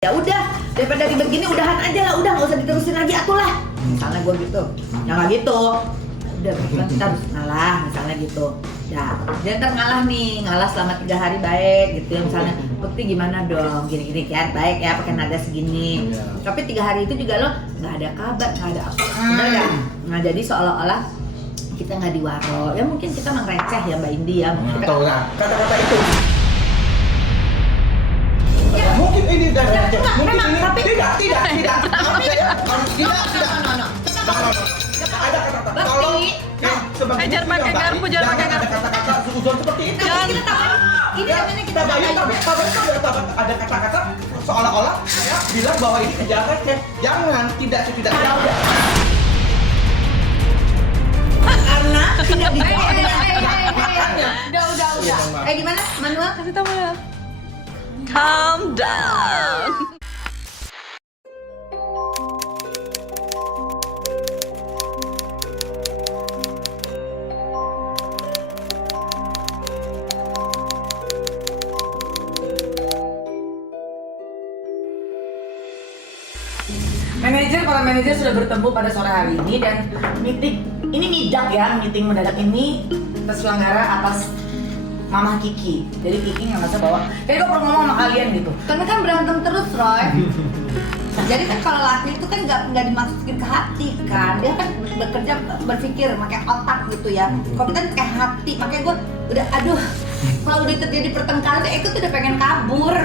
Ya udah, daripada ribet gini udahan aja lah, udah nggak usah diterusin lagi atulah. Misalnya gue gitu, yang nggak gitu. Udah kan kita harus ngalah, misalnya gitu. Ya, dia ntar ngalah nih, ngalah selama 3 hari baik gitu ya. Misalnya, Bekti gimana dong, gini-gini kan, baik ya pakai nada segini. Tapi 3 hari itu juga lo nggak ada kabar, nggak ada apa, udah ya. Nah jadi seolah-olah kita nggak diwaro. Ya mungkin kita emang receh ya Mbak Indi ya. Tahu nggak kata-kata itu? Mungkin ini dari mungkin ini tapi tidak tapi ada kata-kata tolong sebagai jangan pakai garpu, jangan pakai ada kata-kata suzon seperti itu. kita tahu ini namanya kita bayar ada kata-kata seolah-olah saya bilang bahwa ini kejahatan receh. Jangan, tidak karena tidak dijawab. Udah. Gimana Manuel? Kasih tahu ya. Calm down. Para manajer sudah bertemu pada sore hari ini dan meeting ini meeting mendadak ini terselenggara atas Mama Kiki. Jadi Kiki nggak masa bawa. Kayak gue perlu ngomong sama kalian gitu. Karena kan berantem terus, Roy. Jadi kan kalau laki itu kan nggak dimasukin ke hati kan, dia kan bekerja berpikir pakai otak gitu ya. Kalau kita pakai hati, makanya gue udah aduh kalau udah terjadi pertengkaran, itu tuh udah pengen kabur.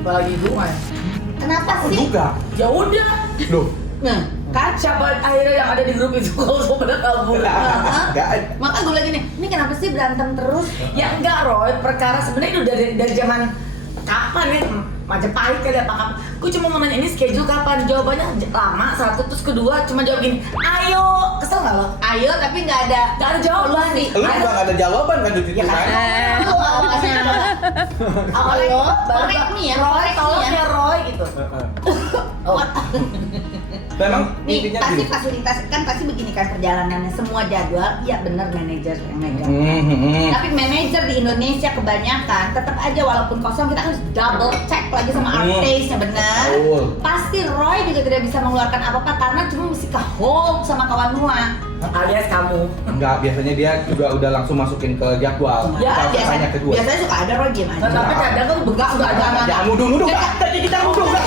Apalagi gue mah. Kenapa sih? juga. Ya udah. Loh, Nah, kan Siapa akhirnya yang ada di grup itu kalau pada kabur? enggak ada. maka gue lagi nih, ini kenapa sih berantem terus? Ya enggak Roy, perkara sebenarnya itu dari zaman kapan ya? Majapahit kali apa kapan? Gue cuma mau nanya ini schedule kapan? Jawabannya lama satu, terus kedua cuma jawab gini, ayo, kesel nggak lo? Ayo, tapi nggak ada jawaban solusi. Lu juga nggak ada jawaban kan di situ kan? Ayo, korek nih ya, Roy, korek tolong nih ya. ya Roy gitu. Oh. Memang Nih, intinya pasti gini. fasilitas kan pasti begini kan perjalanannya semua jadwal, iya bener manajer yang megang. Tapi manajer di Indonesia kebanyakan tetap aja walaupun kosong kita harus double check lagi sama artisnya bener. Betul. Pasti Roy juga tidak bisa mengeluarkan apa-apa karena cuma mesti ke hold sama kawan Nuah. Alias kamu. Enggak, biasanya dia juga udah langsung masukin ke jadwal. Ya Kalau biasanya, tanya ke gue. biasanya suka ada Roy diem aja. Tapi kadang kan Enggak ada. Jangan nuduh-nuduh, Kak. Tadi kita nuduh, Kak.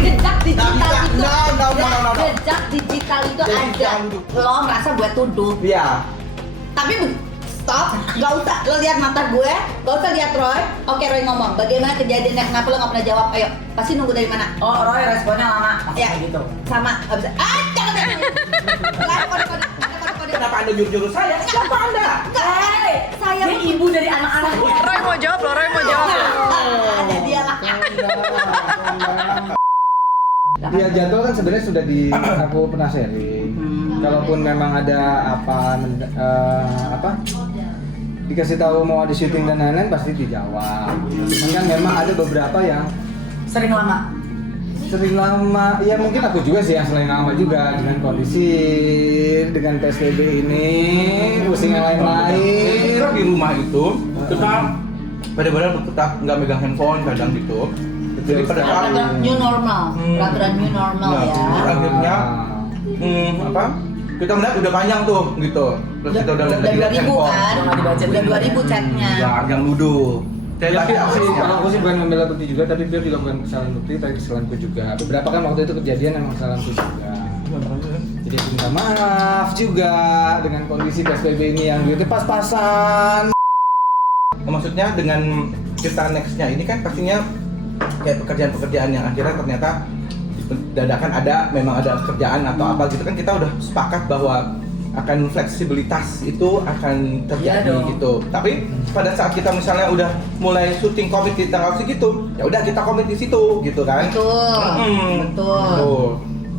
Jejak digital Nggak bisa. itu No. jejak digital itu Jadi ada. jangan duduk. Lo merasa gue tuduh. Iya. Tapi stop, nggak usah lo lihat mata gue, nggak usah lihat Roy. Oke Roy ngomong, bagaimana kejadiannya? Kenapa lo nggak pernah jawab? Ayo, pasti nunggu dari mana? Oh Roy responnya lama. Ya. Kayak gitu. Sama, abis jangan kode. Kenapa Anda jujur saya? Siapa Anda? Hey, Saya dia ibu dari anak-anak. Roy mau jawab loh, Roy mau jawab loh. ada dia lah. Ya jadwal kan sebenarnya sudah aku pernah sharing. Kalaupun memang ada apa dikasih tahu mau ada syuting dan lain-lain pasti dijawab. Cuman kan memang ada beberapa yang Sering lama. ya mungkin aku juga sih yang sering lama juga dengan kondisi dengan PSBB ini, pusing yang lain-lain. Kira di rumah itu kita benar-benar tetap nggak megang handphone kadang gitu. Jadi pada saat Peraturan new normal, peraturan new normal Nah, ya. akhirnya apa? Kita melihat udah panjang tuh gitu. Terus kita udah lihat Udah lihat 2000 handphone. kan? Udah 2000 chatnya. Yang nuduh. Tapi Tapi kalau aku sih bukan membela Bukti juga, tapi dia juga bukan kesalahan Bukti, tapi kesalahanku juga. Beberapa kan waktu itu kejadian emang kesalahanku juga. Jadi aku minta maaf juga dengan kondisi PSBB ini yang duitnya pas-pasan. maksudnya dengan kita nextnya ini kan pastinya kayak pekerjaan-pekerjaan yang akhirnya ternyata dadakan memang ada kerjaan atau apa gitu kan kita udah sepakat bahwa akan fleksibilitas itu akan terjadi Iya dong. gitu. Tapi pada saat kita misalnya udah mulai syuting komit di tanggal segitu, ya udah kita komit di situ gitu kan. Betul, betul. Tuh.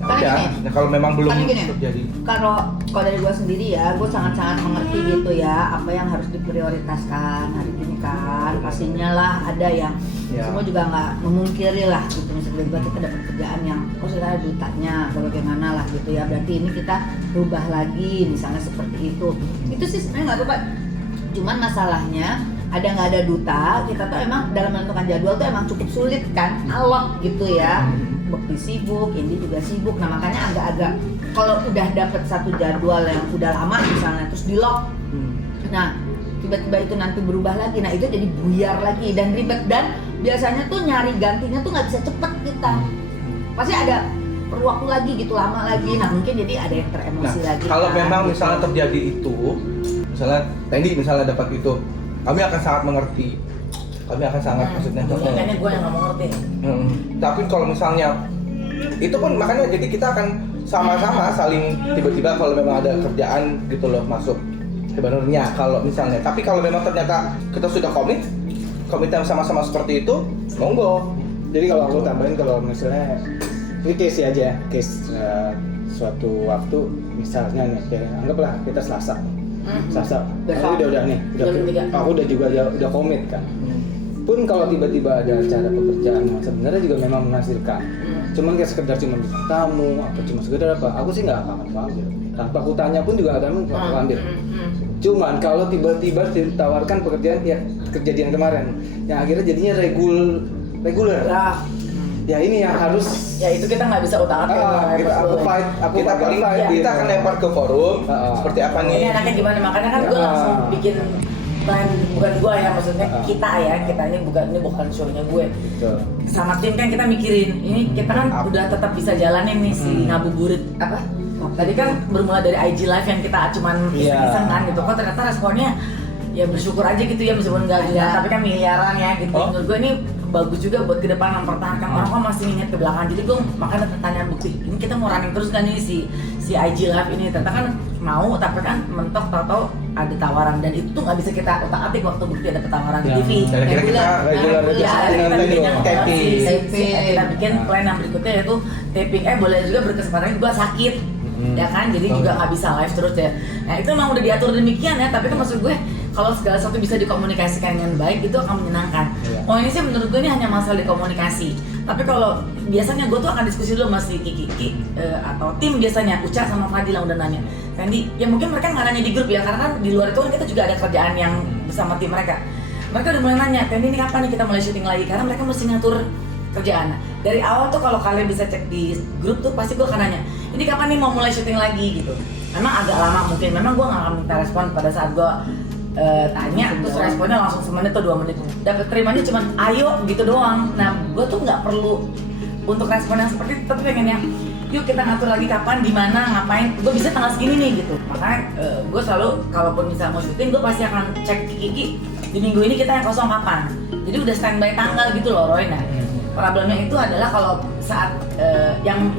Ya Karena udah. gini, Nah, kalau memang belum karena gini, terjadi. Kalau dari gue sendiri ya, gue sangat-sangat mengerti gitu ya apa yang harus diprioritaskan hari ini kan. Pastinya lah ada yang Ya. semua juga nggak memungkiri lah gitu. Misalnya tiba-tiba kita dapat kerjaan yang sudah ada dutanya atau bagaimana lah gitu ya. Berarti ini kita rubah lagi misalnya seperti itu. Itu sih sebenarnya nggak apa-apa. Cuman masalahnya ada nggak ada duta, kita tuh emang dalam menentukan jadwal tuh emang cukup sulit kan, alot gitu ya. Bekti sibuk, Indi juga sibuk, nah makanya agak-agak kalau udah dapet satu jadwal yang udah lama misalnya terus di lock, nah tiba-tiba itu nanti berubah lagi, nah itu jadi buyar lagi dan ribet, dan biasanya tuh nyari gantinya tuh nggak bisa cepet kita, pasti ada perlu waktu lagi gitu, lama lagi, nah mungkin jadi ada yang teremosi lagi. Kalau kan, memang gitu. misalnya terjadi itu, misalnya Tendi misalnya dapat itu, kami akan sangat mengerti. Kami akan sangat maksudnya. Kayaknya gue yang nggak mau ngerti. Tapi kalau misalnya itu pun makanya jadi kita akan sama-sama saling tiba-tiba kalau memang ada kerjaan gitu loh masuk sebenarnya kalau misalnya. Tapi kalau memang ternyata kita sudah komit yang sama-sama seperti itu, monggo. Jadi kalau aku tambahin, kalau misalnya ini case aja, case suatu waktu misalnya nih, anggaplah kita Selasa, aku udah nih, aku udah juga udah komit kan. Pun kalau tiba-tiba ada acara pekerjaan yang sebenarnya juga memang menghasilkan, cuman kayak sekedar cuma bintang tamu atau cuma sekedar apa, aku sih nggak akan ambil. Tanpa aku tanya pun juga akan aku ambil. Cuman kalau tiba-tiba ditawarkan pekerjaan ya kejadian kemarin, yang akhirnya jadinya reguler. Ya ini yang harus. Ya itu kita nggak bisa utak-atik. Kita akan lempar ke forum seperti apa nih. Ini anaknya gimana, makanya kan gue langsung bikin plan, bukan gue ya, maksudnya kita ini bukan show-nya gue. Betul. Sama tim kan kita mikirin, ini kita kan udah tetap bisa jalanin nih si ngabuburit apa? Tadi kan bermula dari IG live yang kita cuman iseng-iseng kan gitu. Kok ternyata responnya ya bersyukur aja gitu ya, meskipun nggak tapi kan miliaran ya gitu. Menurut gue ini bagus juga buat ke depan mempertahankan orang kok masih ingat ke belakang. Jadi gue makanya tanya bukti, ini kita mau running terus kan nih si IG live ini. Ternyata kan mau, tapi kan mentok tahu-tahu ada tawaran, dan itu tuh nggak bisa kita otak-atik waktu bukti ada tawaran di TV. Kira-kira kita kita bikin plan yang berikutnya yaitu taping. Boleh juga berkesempatan juga sakit. Ya kan, jadi juga nggak bisa live terus ya. Nah itu memang udah diatur demikian ya, tapi kan maksud gue kalau segala sesuatu bisa dikomunikasikan dengan baik itu akan menyenangkan. Poinnya sih menurut gue ini hanya masalah dikomunikasi. Tapi kalau biasanya gue tuh akan diskusi dulu sama si Kiki atau tim, biasanya Uca sama Fadila udah nanya. Kandi, ya mungkin mereka nggak nanya di grup ya, karena kan di luar itu kan kita juga ada kerjaan yang bersama tim mereka. Mereka udah mulai nanya, Kandi ini kapan nih kita mulai syuting lagi? Karena mereka mesti ngatur kerjaan. Dari awal tuh kalau kalian bisa cek di grup tuh pasti gue akan nanya, ini kapan nih mau mulai syuting lagi gitu. Memang agak lama mungkin, memang gue nggak akan minta respon pada saat gue tanya, terus responnya langsung semenit atau 2 menit. Dapat terimanya cuma ayo gitu doang. Nah gue tuh nggak perlu untuk respon yang seperti itu, tapi pengennya yuk kita ngatur lagi kapan, di mana, ngapain. Gue bisa tanggal segini nih gitu. Makanya gue selalu kalaupun misalnya mau syuting, gue pasti akan cek Kiki di minggu ini kita yang kosong kapan. Jadi udah standby tanggal gitu loh Roy. Nah problemnya itu adalah kalau saat yang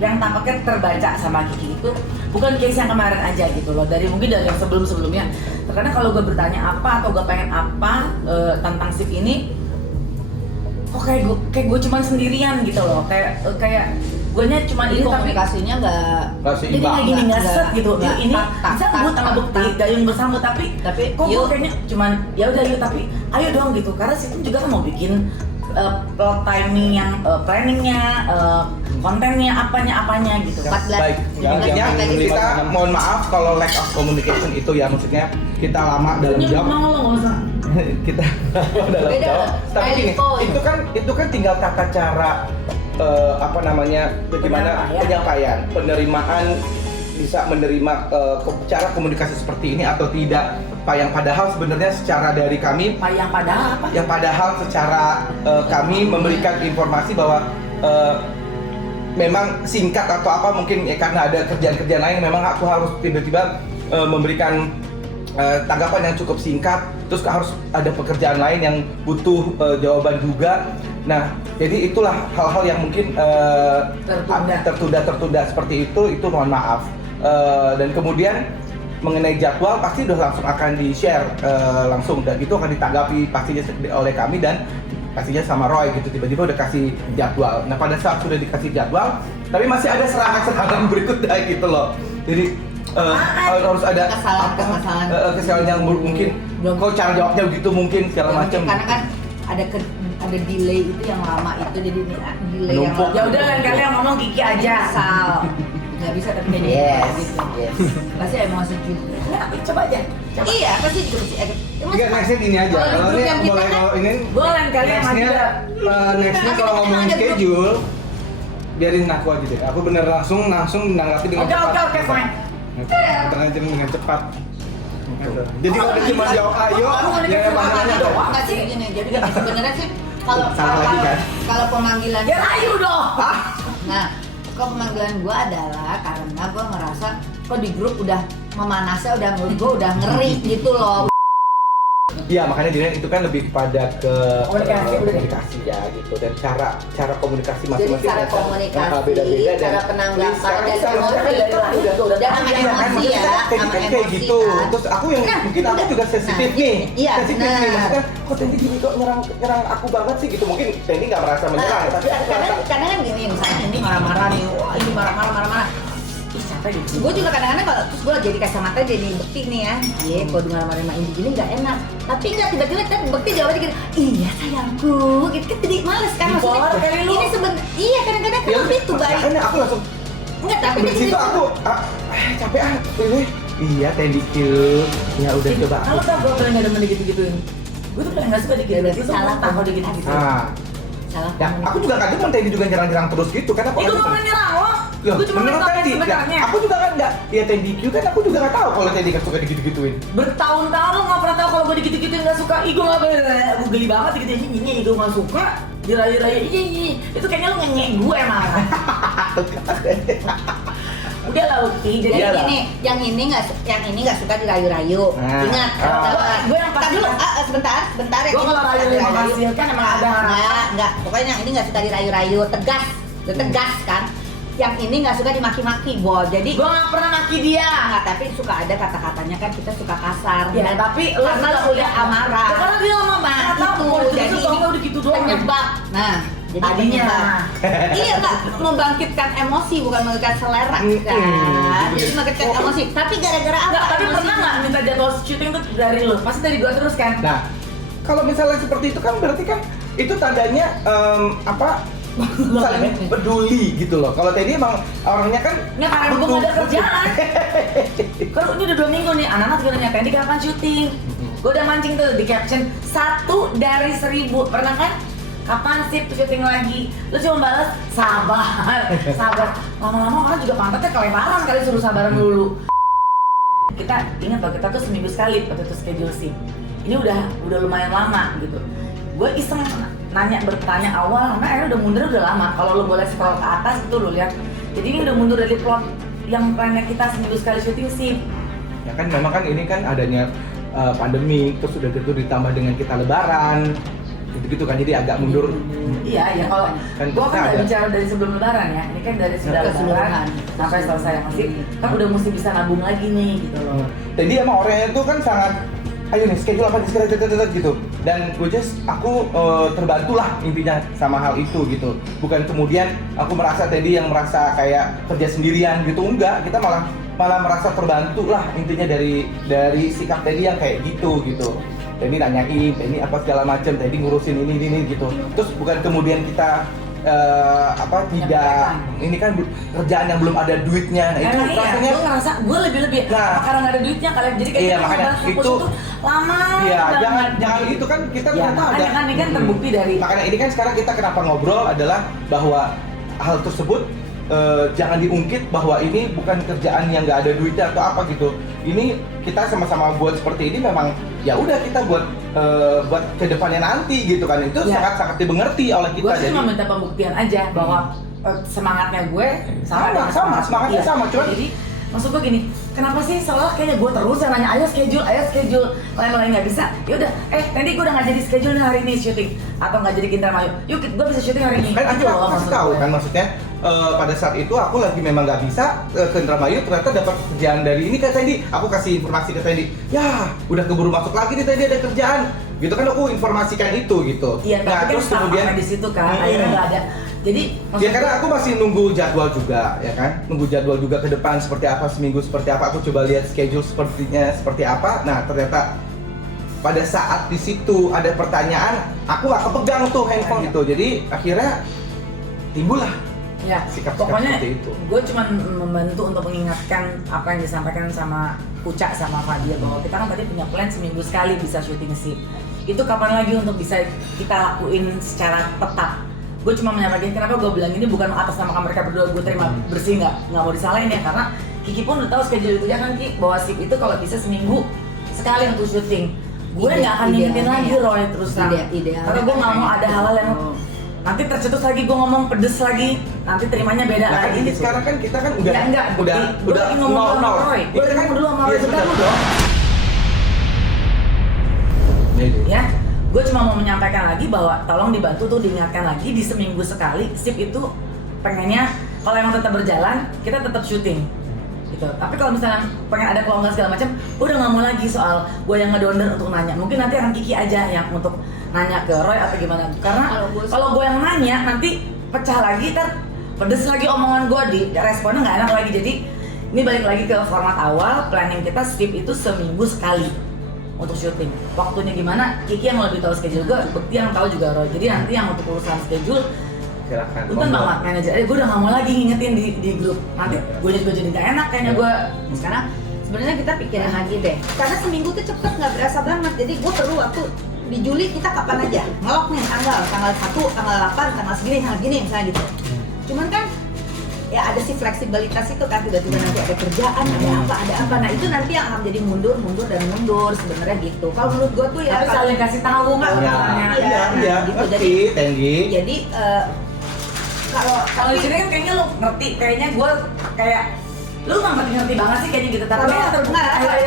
tampaknya terbaca sama Kiki itu bukan case yang kemarin aja gitu loh, mungkin dari yang sebelum-sebelumnya. Terkadang kalau gue bertanya apa atau gue pengen apa tentang shift ini, kok kayak gue cuman sendirian gitu loh, kayak gue nya cuma Jadi ini komunikasinya nggak jadi kayak gini ngeset gitu. Ini bisa gue tambah bukti gayung bersambut, tapi kok gue kayaknya cuman ya udah yuk, tapi ayo dong gitu, karena sistem juga kan mau bikin plot timing yang planningnya, kontennya, apanya gitu. 14. Baik, intinya kita mohon maaf kalau lack of communication itu ya, maksudnya kita lama dalam jam. Mau lo nggak usah. Kita dalam Beda, jam. Tapi gini, telepon. itu kan tinggal tata cara bagaimana penyampaian, penerimaan, bisa menerima cara komunikasi seperti ini atau tidak. Yang padahal sebenarnya secara dari kami, Yang padahal apa? yang padahal secara kami memberikan informasi bahwa memang singkat atau apa mungkin ya, karena ada kerjaan-kerjaan lain memang aku harus tiba-tiba memberikan tanggapan yang cukup singkat, terus harus ada pekerjaan lain yang butuh jawaban juga. Nah, jadi itulah hal-hal yang mungkin tertunda seperti itu mohon maaf. Dan kemudian mengenai jadwal pasti udah langsung akan di-share langsung, dan itu akan ditanggapi pastinya oleh kami dan pastinya sama Roy gitu, tiba-tiba udah kasih jadwal. Nah pada saat sudah dikasih jadwal, tapi masih ada serangan-serangan berikutnya gitu loh. Jadi harus ada kesalahan yang mungkin kok cara jawabnya begitu mungkin segala macam. Karena kan ada ada delay itu yang lama itu jadi delay yang Menumpuk. lama. Ya udah lain kali yang ngomong Kiki aja. Misal nggak bisa tapi kayak Yes, gitu. yes. Pasti emosi juga. Nah, coba aja. Coba. Iya, pasti juga sih. Enggak, nextnya gini aja. Kalau di Kalau grup ini yang kita boleh kan- kalau ini Gue lain kali yang maju nextnya dah. nextnya kalau ngomongin Ada grup. schedule biarin aku aja deh. Aku bener langsung menanggapi dengan Oke, cepat. oke, fine. Tenang dengan cepat. Jadi kalau dia cuma jawab ayo, dia yang pandangannya doang. apa? Enggak sih gini, jadi gini sebenarnya sih kalau Salah lagi kan? kalau pemanggilan Ya ayo dong. nah, kok pemanggilan gua adalah karena gua ngerasa kok di grup udah memanasnya udah menurut gua udah ngeri gitu loh. Iya, makanya dia itu kan lebih kepada ke Komunikasi, udah deh. komunikasi ya gitu, dan cara komunikasi Jadi masing-masing cara kan, komunikasi, beda-beda, dan cara penanggapan, sekarang dan kita emosi. Dan sama Iya kan, emosi ya, maksudnya kayak sama kayak emosi gitu. kan. Terus aku yang Nah, mungkin aku udah. juga sensitif Nah, nih. iya, Sensitif nih, nah. maksudnya kok Tendi gini kok nyerang aku banget sih gitu. Mungkin Tendi nggak merasa menyerang, tapi aku merasa Karena kan gini, misalnya ini marah-marah nih, wah ini marah-marah. Ih, capek deh. Gue juga kadang-kadang kalau terus gue jadi kacamata jadi bekti nih ya, iya kalau dengar marah-marah ini gini nggak enak. Tapi nggak tiba-tiba kan bekti jawabannya gitu, iya sayangku, gitu kan jadi males kan Dipower kali lu. Ini iya kadang-kadang ya kan itu baik. makanya aku langsung Enggak, tapi di situ aku capek ini. Iya Tendi Q. Ya udah coba. Kalau tau gue paling gak demen digituin. Gue tuh paling gak suka digituin. Berarti Gue salah tahu digituin. Ah, Salah ya aku juga kadang kan Tendi juga nyerang-nyerang terus gitu kan aku. Itu gue pernah nyerang lo. Loh, Gue cuma menurut ngasih Tendi, sebenarnya. aku juga kan enggak. Ya Tendi Q kan aku juga nggak tahu kalau Tendi kan suka digitu-gituin. Bertahun-tahun lo gak pernah tahu kalau gue digitu-gituin gak suka. Ih gue gak pernah. Gue geli banget digituin. Ini gue gak suka. Dirayu-rayu. Ini. Itu kayaknya lo ngenyek gue malah. Udah lah Ukti. Jadi Iya lah. yang ini nggak suka dirayu-rayu. Nah. Ingat, Gue yang Ntar pasti dulu, sebentar ya. Gue kalau rayu yang menghasilkan emang ada harapan. Enggak, pokoknya yang ini nggak suka dirayu-rayu, tegas, tegas kan. Yang ini nggak suka dimaki-maki, Bo. Jadi Gue gak pernah maki dia. nggak, tapi suka ada kata-katanya kan kita suka kasar. Ya Dan tapi lo karena lo udah amarah. Ya, karena dia lama Nah, banget. itu jadi udah gitu doang. penyebab. Nah, jadi Tadinya. penyebab. Iya Mbak, membangkitkan emosi bukan membangkitkan selera kan. Jadi membangkitkan emosi. Tapi gara-gara apa? Enggak, tapi pernah emosinya? nggak minta jadwal syuting tuh dari lo? Pasti dari gua terus kan? Nah, kalau misalnya seperti itu kan berarti kan itu tandanya saling peduli gitu loh. Kalau Teddy emang orangnya kan Nggak, karena gua nggak ada kerjaan. Kalau ini udah 2 minggu nih, anak-anak juga nanya Tendi kapan syuting? Gua udah mancing tuh di caption 1 dari 1000. Pernah kan? Kapan sih syuting lagi? Lu cuma balas sabar, sabar. Lama-lama orang juga pantatnya kelebaran kali suruh sabaran dulu. Kita ingat loh, kita tuh seminggu sekali waktu itu schedule sih. Ini udah lumayan lama gitu. Gue iseng bertanya awal, karena akhirnya udah mundur udah lama. Kalau lo boleh scroll ke atas itu lo lihat. Jadi ini udah mundur dari plot yang plannya kita seminggu sekali syuting sih. ya kan memang kan ini kan adanya pandemi, terus udah gitu ditambah dengan kita lebaran gitu-gitu kan, jadi agak mundur. Iya, ya kalau Kan gue kan kita nggak ada. bicara dari sebelum lebaran ya. Ini kan dari sudah Keseluruhan. lebaran sampai selesai masih kan udah mesti bisa nabung lagi nih gitu loh. Jadi emang orangnya itu kan sangat ayo nih schedule apa nih gitu, dan aku terbantu lah intinya sama hal itu gitu. Bukan kemudian aku merasa Teddy yang merasa kayak kerja sendirian gitu, enggak, kita malah merasa terbantu lah intinya dari sikap Teddy yang kayak gitu. Teddy nanyain, Teddy apa segala macam, Teddy ngurusin ini gitu. Terus bukan kemudian kita tidak, ini kan kerjaan yang belum ada duitnya. Nah, itu Karena iya, rasanya gue ngerasa gue lebih Nah. apa karena nggak ada duitnya kalian jadi kayak Iya, kita makanya ngebahas fokus itu lama iya, banget. jangan gitu kan, kita Ya, ternyata makanya ada kan ini kan terbukti dari makanya ini kan sekarang kita kenapa ngobrol adalah bahwa hal tersebut jangan diungkit bahwa ini bukan kerjaan yang nggak ada duitnya atau apa gitu. Ini kita sama-sama buat seperti ini memang ya udah kita buat kedepannya nanti gitu kan, itu Ya. sangat dimengerti oleh kita. gue sih cuma minta pembuktian aja bahwa semangatnya gue Sama, dengan semangat. semangatnya Iya. sama, cuman- jadi maksud gue gini, kenapa sih seolah kayaknya gue terus yang nanya ayo schedule kalau yang lain nggak bisa ya udah nanti gue udah nggak jadi schedule nih hari ini syuting atau nggak jadi Kintramayu yuk gue bisa syuting hari ini Kan Gitu aku loh kasih maksud tahu gue. kan, maksudnya pada saat itu aku lagi memang nggak bisa ke Indramayu, ternyata dapat kerjaan dari ini kayak tadi. Aku kasih informasi ke Teddy, ya udah keburu masuk lagi nih tadi ada kerjaan. Gitu kan aku informasikan itu gitu. Iya, Nah, tapi kan terus kemudian di situ kan akhirnya nggak ada. Jadi maksud ya karena aku masih nunggu jadwal juga ya kan, nunggu jadwal juga ke depan seperti apa, seminggu seperti apa. Aku coba lihat schedule seperti apa. Nah ternyata pada saat di situ ada pertanyaan, aku gak kepegang tuh handphone gitu. Jadi akhirnya timbullah Ya, sikap-sikap pokoknya seperti itu. gue cuma membantu untuk mengingatkan apa yang disampaikan sama Uca sama Fadil bahwa kita kan tadi punya plan seminggu sekali bisa syuting scene. Itu kapan lagi untuk bisa kita lakuin secara tetap? Gue cuma menyampaikan kenapa gue bilang ini bukan atas nama mereka berdua, gue terima bersih nggak mau disalahin ya, karena Kiki pun udah tahu schedule itu ya kan Ki, bahwa sip itu kalau bisa seminggu sekali untuk syuting. Gue nggak akan ngingetin lagi Roy terus terang, karena gue nggak mau ada hal-hal yang nanti tercetus lagi, gue ngomong pedes lagi, nanti terimanya beda Nah, kan lagi ini gitu. sekarang kan kita kan udah Ya, enggak, gue lagi ngomong sama Roy. Gue lagi ngomong dulu sama Roy, Iya, bentar sebentar lu dong. ya. Gue cuma mau menyampaikan lagi bahwa tolong dibantu tuh diingatkan lagi di seminggu sekali sip itu pengennya kalau emang tetap berjalan kita tetap syuting gitu. Tapi kalau misalnya pengen ada kelonggaran segala macam, gue udah nggak mau lagi soal gue yang ngedonder untuk nanya. Mungkin nanti akan Kiki aja yang untuk nanya ke Roy atau gimana. Karena kalau gue yang nanya nanti pecah lagi, pedes lagi omongan gue, di responnya nggak enak lagi. Jadi ini balik lagi ke format awal, planning kita sip itu seminggu sekali untuk syuting. Waktunya gimana? Kiki yang lebih tahu schedule gue, Bekti yang tahu juga Roy. Jadi nanti yang untuk urusan schedule, Silakan. bukan banget manajer. Gue udah nggak mau lagi ngingetin di grup. Nanti gue jadi nggak enak kayaknya gue. Sekarang sebenarnya kita pikirin lagi deh, karena seminggu tuh cepet nggak berasa banget. Jadi gue perlu waktu di Juli kita kapan aja ngelok nih tanggal 1, tanggal 8, tanggal segini misalnya gitu. Cuman kan ya ada si fleksibilitas itu kan, tiba-tiba nanti ada kerjaan, ada apa. Nah itu nanti yang akan jadi mundur sebenarnya gitu. Kalau menurut gue tuh ya Tapi saling kasih tahu nggak Iya, misalnya. iya, gitu. ngerti, Tenggi. Jadi Kalau di sini kan kayaknya lo ngerti, kayaknya gue kayak lu nggak ngerti banget sih kayaknya gitu. Tapi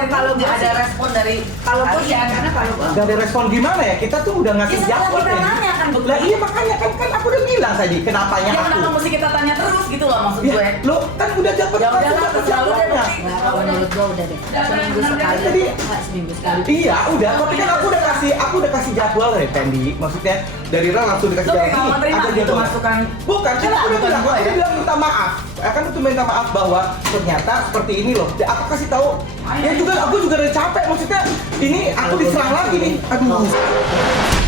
kalau gue ada respon dari kalau gue ya kalian. karena kalau gue Gak ada respon gimana ya? Kita tuh udah ngasih Ya, setelah jadwal kita Tenggi. nanya kan, Bekti. Lah iya makanya kan aku udah bilang tadi kenapanya Ya aku. kenapa mesti kita tanya terus gitu loh maksud gue. Ya, lo kan udah cepet Ya udah lah, cepet terserah lu deh, jadwalnya. Bekti. nah, kalau menurut gue udah deh seminggu sekali Jadi- nggak seminggu sekali. Iya, udah. Tapi kan aku udah kasih jadwal dari Tendi. Maksudnya dari Ra langsung dikasih Lu jadwal. kayak nggak mau terima Ada gitu jadwal. masukan. Bukan, kan aku udah Bukan bilang, gua aku ya. udah bilang minta maaf. Akan tuh minta maaf bahwa ternyata seperti ini loh. Ya, aku kasih tahu. Ya juga aku juga udah capek. Maksudnya ini aku diserang lagi nih. Aduh.